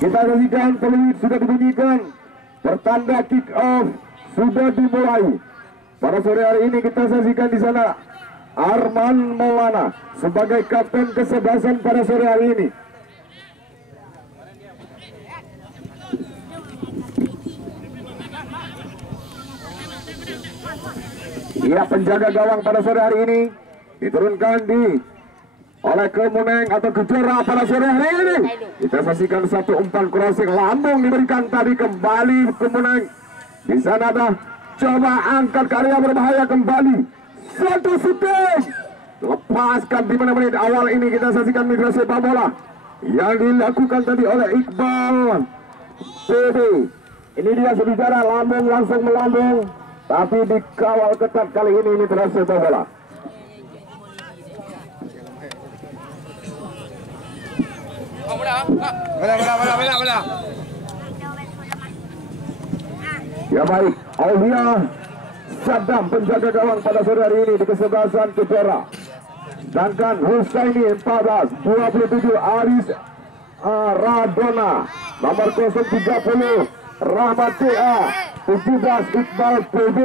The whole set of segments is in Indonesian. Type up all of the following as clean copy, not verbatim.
Kita saksikan peluit sudah dibunyikan, pertanda kick off sudah dimulai. Pada sore hari ini kita saksikan di sana Arman Maulana sebagai kapten kesebelasan pada sore hari ini. Ia penjaga gawang pada sore hari ini diturunkan oleh Kemuneng atau Kejora pada sore hari ini. Kita saksikan satu umpan crossing lambung diberikan tadi kembali Kemuneng. Di sana ada coba angkat karya berbahaya kembali. Satu shooting lepaskan di menit awal ini. Kita saksikan mitra sepak bola yang dilakukan tadi oleh Iqbal PB. Ini dia saudara, lambung langsung melambung, tapi dikawal ketat kali ini mitra sepak bola. Ya baik, Aulia Saddam penjaga gawang pada sore hari ini di kesebelasan Kejora. Sedangkan Husaini 14, 27 Aris Radona, nomor 030 Rahmat TA, 17 Iqbal PB.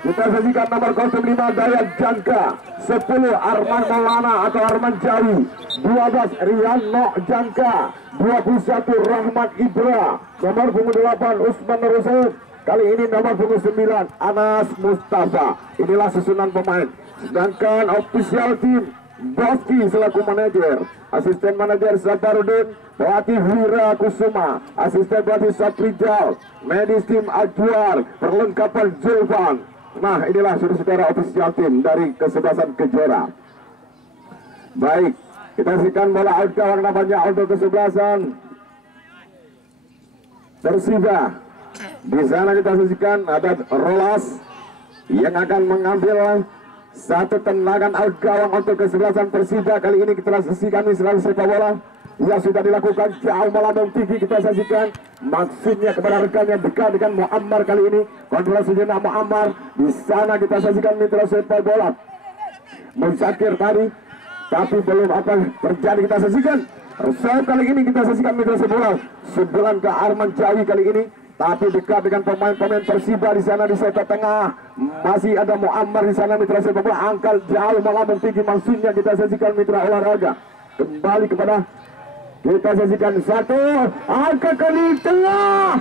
Kita saksikan nomor 05 Dayat Janka, 10 Arman Maulana atau Arman Jawi, 12 Rian Nok Janka, 21 Rahmat Ibra, nomor punggung 8 Usman Nurusud. Kali ini nomor punggung 9 Anas Mustafa. Inilah susunan pemain. Sedangkan official team Boski selaku manajer, asisten manajer Sabarudin, pelatih Wira Kusuma, asisten pelatih Saprijal, medis tim Ajwar, perlengkapan Zulfan. Nah, inilah saudara official team dari kesebelasan Kejora. Baik, kita saksikan bola out gawang namanya untuk kesebelasan Persiba. Di sana kita saksikan ada Rolas yang akan mengambil satu tendangan out gawang untuk kesebelasan Persija. Kali ini kita saksikan di selalu sepak bola yang sudah dilakukan jauh melambung tinggi. Kita saksikan maksudnya kepada rekannya dekat dengan Muammar kali ini. Kontrol sejenak Muammar. Di sana kita saksikan mitra sepak bola Musyakir tadi, tapi belum apa terjadi. Kita saksikan resep kali ini. Kita saksikan mitra sepak bola sebelah ke Arman Jawi kali ini, tapi dekat dengan pemain-pemain Persiba di sana di sektor tengah. Masih ada Muammar di sana mitra sepak bola, angkal jauh melambung tinggi. Maksudnya kita saksikan mitra olahraga kembali kepada kita saksikan satu angka kali tengah.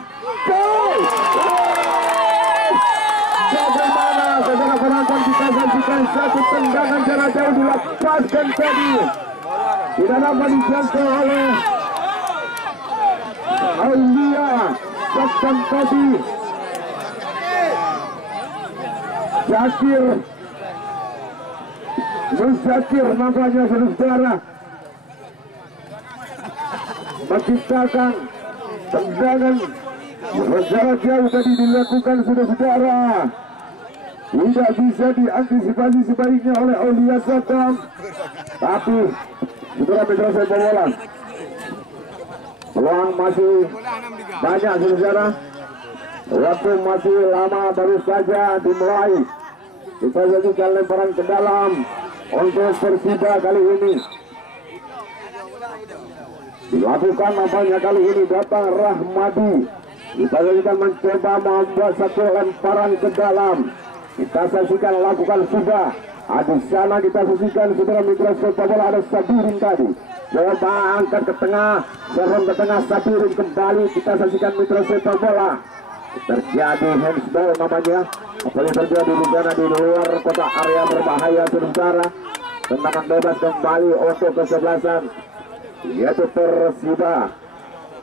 Bagaimana saudara penonton, kita saksikan satu tendangan jarak jauh dilepaskan tadi, tidak dapat dijangkau oleh Aulia Saddam tadi. Musyakir namanya saudara, menciptakan tendangan jarak jauh tadi dilakukan saudara, tidak bisa diantisipasi sebaiknya oleh Aulia Saddam, tapi saudara mitra sepak bola peluang masih banyak saudara, waktu masih lama baru saja dimulai. Kita jadikan lemparan ke dalam untuk Persida kali ini. Dilakukan nampaknya kali ini datang Rahmadi. Kita jadikan mencoba membuat satu lemparan ke dalam. Kita saksikan lakukan sudah. Di sana kita saksikan saudara mitra sepak bola ada Sabirin tadi. Coba angkat ke tengah, serong ke tengah Sabirin kembali. Kita saksikan mitra sepak bola. Terjadi handsball namanya. Apa yang terjadi di sana di luar kotak area berbahaya saudara. Tendangan bebas kembali untuk kesebelasan yaitu Persiba.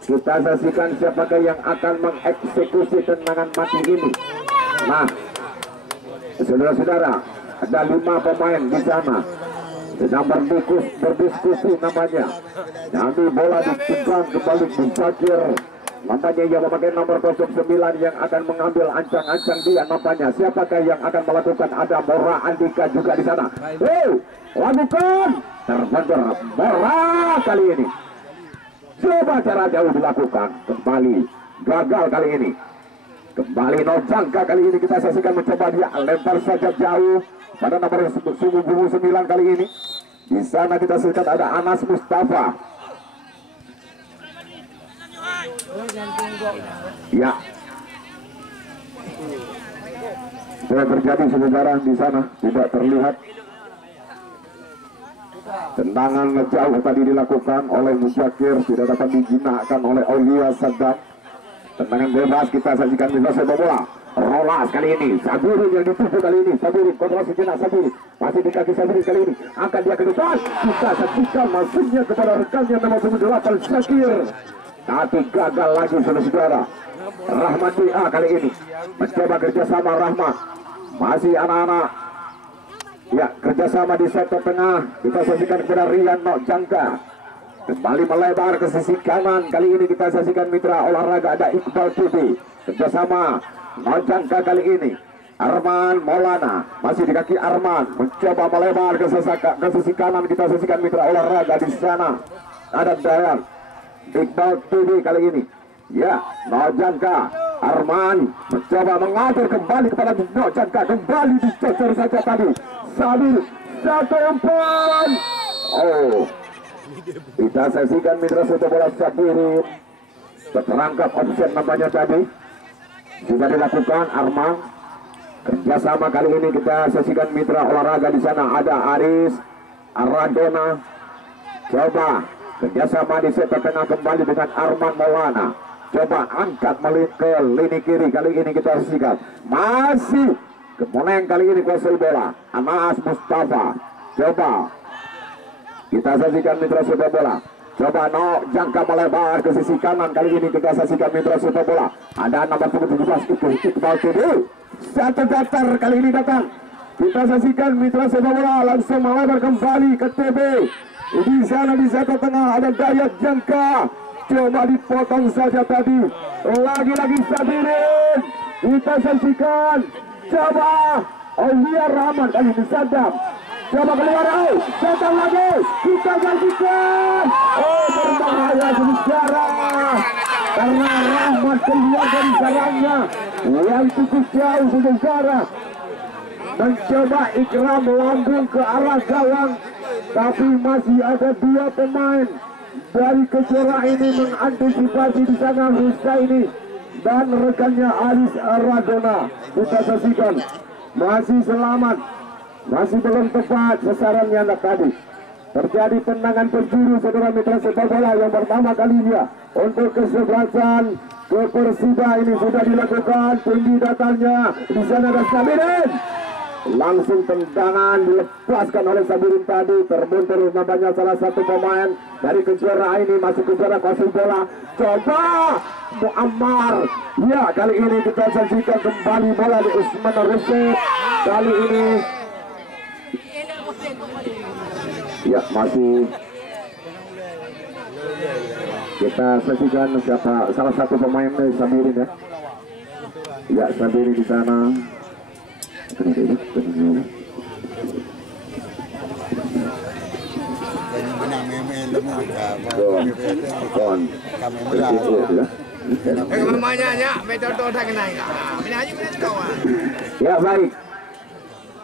Kita saksikan siapakah yang akan mengeksekusi tendangan mati ini. Nah, saudara-saudara, ada 5 pemain di sana sedang berdiskusi namanya. Nanti bola dicengkram kembali Musyakir. Nampaknya yang memakai nomor 09 yang akan mengambil ancang-ancang dia nampaknya. Siapakah yang akan melakukan? Ada Mora Andika juga di sana. Lakukan terbentur Mora kali ini. Coba cara jauh dilakukan kembali, gagal kali ini. Kembali Nojangka kali ini kita saksikan mencoba dia lempar saja jauh pada nomor 9 kali ini. Di sana kita saksikan ada Anas Mustafa. Ya, sudah terjadi saudara di sana, tidak terlihat. Tendangan jauh tadi dilakukan oleh Musyakir, tidak dapat dijinakkan oleh Aulia Saddam. Tendangan bebas kita saksikan di sepak bola. Rolas kali ini, Sabiri yang dituju kali ini. Sabiri kontrol sejenak, Sabiri masih di kaki Sabiri kali ini. Angkat dia ke depan, kita saksikan masuknya kepada rekannya nomor 78 Syakir. Tapi gagal lagi saudara. Rahmat DA kali ini mencoba kerjasama Rahmat. Masih anak-anak. Ya, kerjasama di sektor tengah. Kita saksikan kepada Rian Nokjangka. Kembali melebar ke sisi kanan. Kali ini kita saksikan mitra olahraga ada Iqbal TV. Kerjasama Nokjangka kali ini. Arman Maulana masih di kaki Arman. Mencoba melebar ke sisi kanan. Kita saksikan mitra olahraga di sana. Ada Dayan. Iqbal TV kali ini. Ya, Nokjangka. Arman mencoba mengatur kembali kepada Nokjangka. Kembali dicocor saja tadi. Sabir satu umpan. Oh, kita saksikan mitra sepak bola Sabirin. Terperangkap offset namanya tadi. Sudah dilakukan Arman. Kerjasama kali ini kita saksikan mitra olahraga di sana ada Aris, Aradona. Coba kerjasama di sektor tengah kembali dengan Arman Maulana. Coba angkat ke lini kiri. Kali ini kita saksikan masih Kemoneng kali ini kuasai bola Anas Mustafa. Coba kita saksikan mitra sepak bola. Coba Nokjangka melebar ke sisi kanan. Kali ini kita saksikan mitra sepak bola. Ada nomor 17 Iqbal TV. Satu datar kali ini datang. Kita saksikan mitra sepak bola langsung melebar kembali ke TB. Di sana di sektor tengah ada Dayat Jangka. Coba dipotong saja tadi. Lagi-lagi Sabirin. Kita saksikan. Coba Aulia Rahman kali ini Saddam. Coba keluar, datang lagi. Kita saksikan. Oh, berbahaya sejarah. Karena Rahman keluar dari sarangnya yang cukup jauh sejarah. Mencoba Ikram melambung ke arah gawang. Tapi masih ada dua pemain dari Kejora ini mengantisipasi di sana Husaini dan rekannya Aris Aradona. Kita saksikan masih selamat, masih belum tepat sasarannya tadi. Terjadi tendangan penjuru saudara mitra sepak bola yang pertama kalinya untuk kesebelasan ke Persida ini sudah dilakukan. Tinggi datangnya di sana ada Sabirin. Langsung tendangan dilepaskan oleh Sabirin tadi. Terbuntur namanya salah satu pemain dari Kejora ini. Masih Kejora kuasai bola. Coba Muammar. Ya, kali ini kita saksikan kembali bola di Usman Rusif. Kali ini ya masih kita saksikan siapa salah satu pemain dari Sabirin ya. Ya, Sabirin di sana. Ya baik,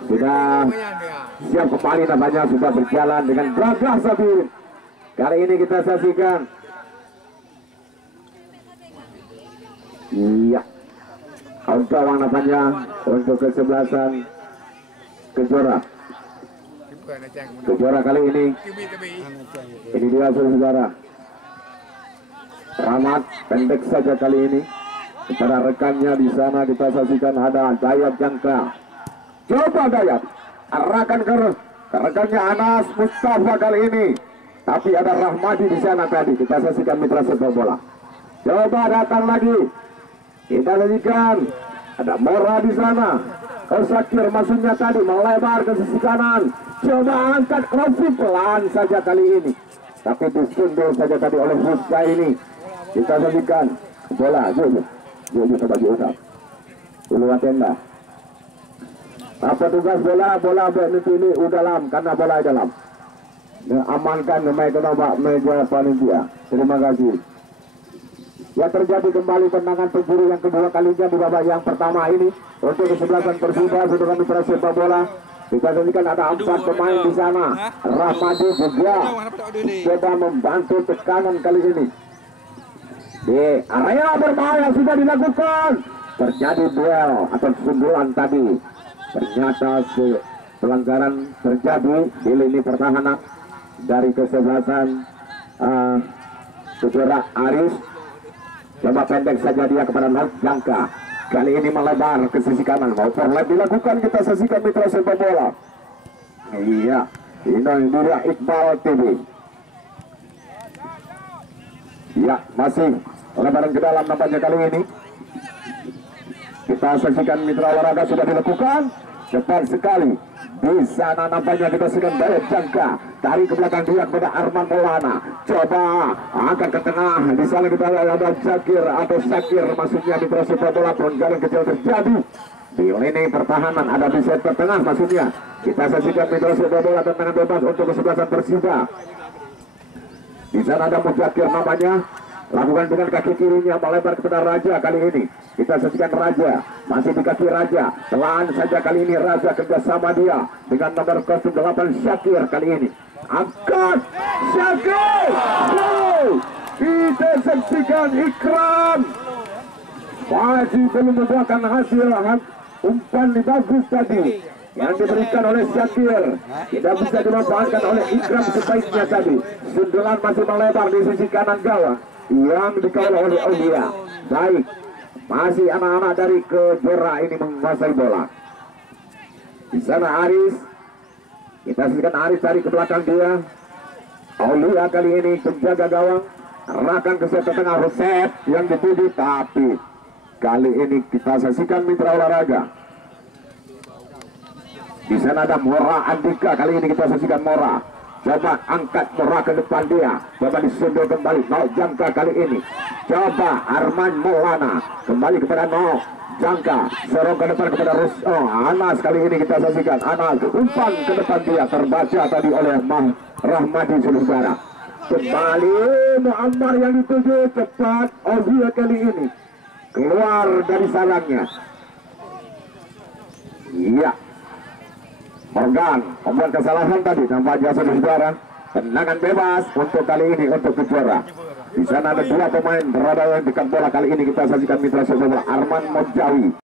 sudah siap kembali namanya, sudah berjalan dengan gagah Sabirin. Kali ini kita saksikan. Iya, gawang namanya untuk kesebelasan Kejora. Kejora kali ini dia saudara. Rahmat pendek saja kali ini. Kepada rekannya di sana kita saksikan ada Dayat Jangka. Coba Dayat arahkan ke rekannya Anas Mustafa kali ini. Tapi ada Rahmadi di sana tadi. Kita saksikan mitra sepak bola. Coba datang lagi. Kita saksikan ada Mora di sana. Syakir masuknya tadi melebar ke sisi kanan. Coba angkat crossing pelan saja kali ini. Tapi disundul saja tadi oleh Husaini. Kita saksikan bola. Yuk coba diusap. Uluan tenda. Apa tugas bola? Bola ini dalam karena bola dalam. Amankan meja panitia. Terima kasih. Ya, terjadi kembali tendangan penjuru yang kedua kalinya di babak yang pertama ini untuk kesebelasan Persida saudara mitra sepak bola. Kita saksikan ada 4 pemain di sana. Rahmadi juga coba membantu tekanan kali ini. di area berbahaya sudah dilakukan. Terjadi duel atau sundulan tadi. Ternyata pelanggaran terjadi di lini pertahanan dari kesebelasan Sudara Aris. Coba pendek saja dia kepada Jangka. Kali ini melebar ke sisi kanan. Mau overlap dilakukan, kita saksikan mitra sepak bola. Iya, ini dia Iqbal TV. Ya, masih lebaran ke dalam nampaknya kali ini. Kita saksikan mitra olahraga sudah dilakukan. Cepat sekali. Di sana nampaknya kita saksikan daya Jangka. Tarik ke belakang dia kepada Arman Maulana. Coba angkat ke tengah. Di sana kita ada Zakir atau Syakir. Maksudnya mitra sepak bola, pelanggaran kecil terjadi di lini pertahanan. Ada di set tengah maksudnya. Kita saksikan mitra sepak bola tendangan bebas untuk kesebelasan Persija. Di sana ada Muzakir namanya. Lakukan dengan kaki kirinya melebar kepada Raja kali ini. Kita saksikan Raja masih di kaki Raja. Pelan saja kali ini Raja kerjasama dia dengan nomor 08 Syakir kali ini. Angkat Syakir. Kita saksikan Ikram masih belum membuahkan hasil. Umpan bagus tadi yang diberikan oleh Syakir tidak bisa dimanfaatkan oleh Ikram sebaiknya tadi. Sundulan masih melebar di sisi kanan gawang yang dikawal oleh Aulia. Baik, masih anak-anak dari Kejora ini menguasai bola. Di sana Aris, kita saksikan Aris dari ke belakang dia. Aulia kali ini penjaga gawang, arahkan ke set tengah Roset yang dituju, tapi kali ini kita saksikan mitra olahraga. Di sana ada Mora Andika, kali ini kita saksikan Mora. Coba angkat Mora ke depan dia. Coba disundul kembali. Jangka kali ini. Coba Arman Maulana kembali kepada Jangka. Serong ke depan kepada Anas kali ini kita saksikan. Anas umpan ke depan dia. Terbaca tadi oleh Rahmadi Sulugara. Kembali Muammar yang dituju. Cepat Ovia kali ini keluar dari sarangnya. Iya, Morgan membuat kesalahan tadi, nampaknya saudara. Tendangan bebas untuk kali ini untuk Kejora. Di sana ada dua pemain berada yang dekat bola kali ini kita saksikan mitra sepak bola. Arman Mojawi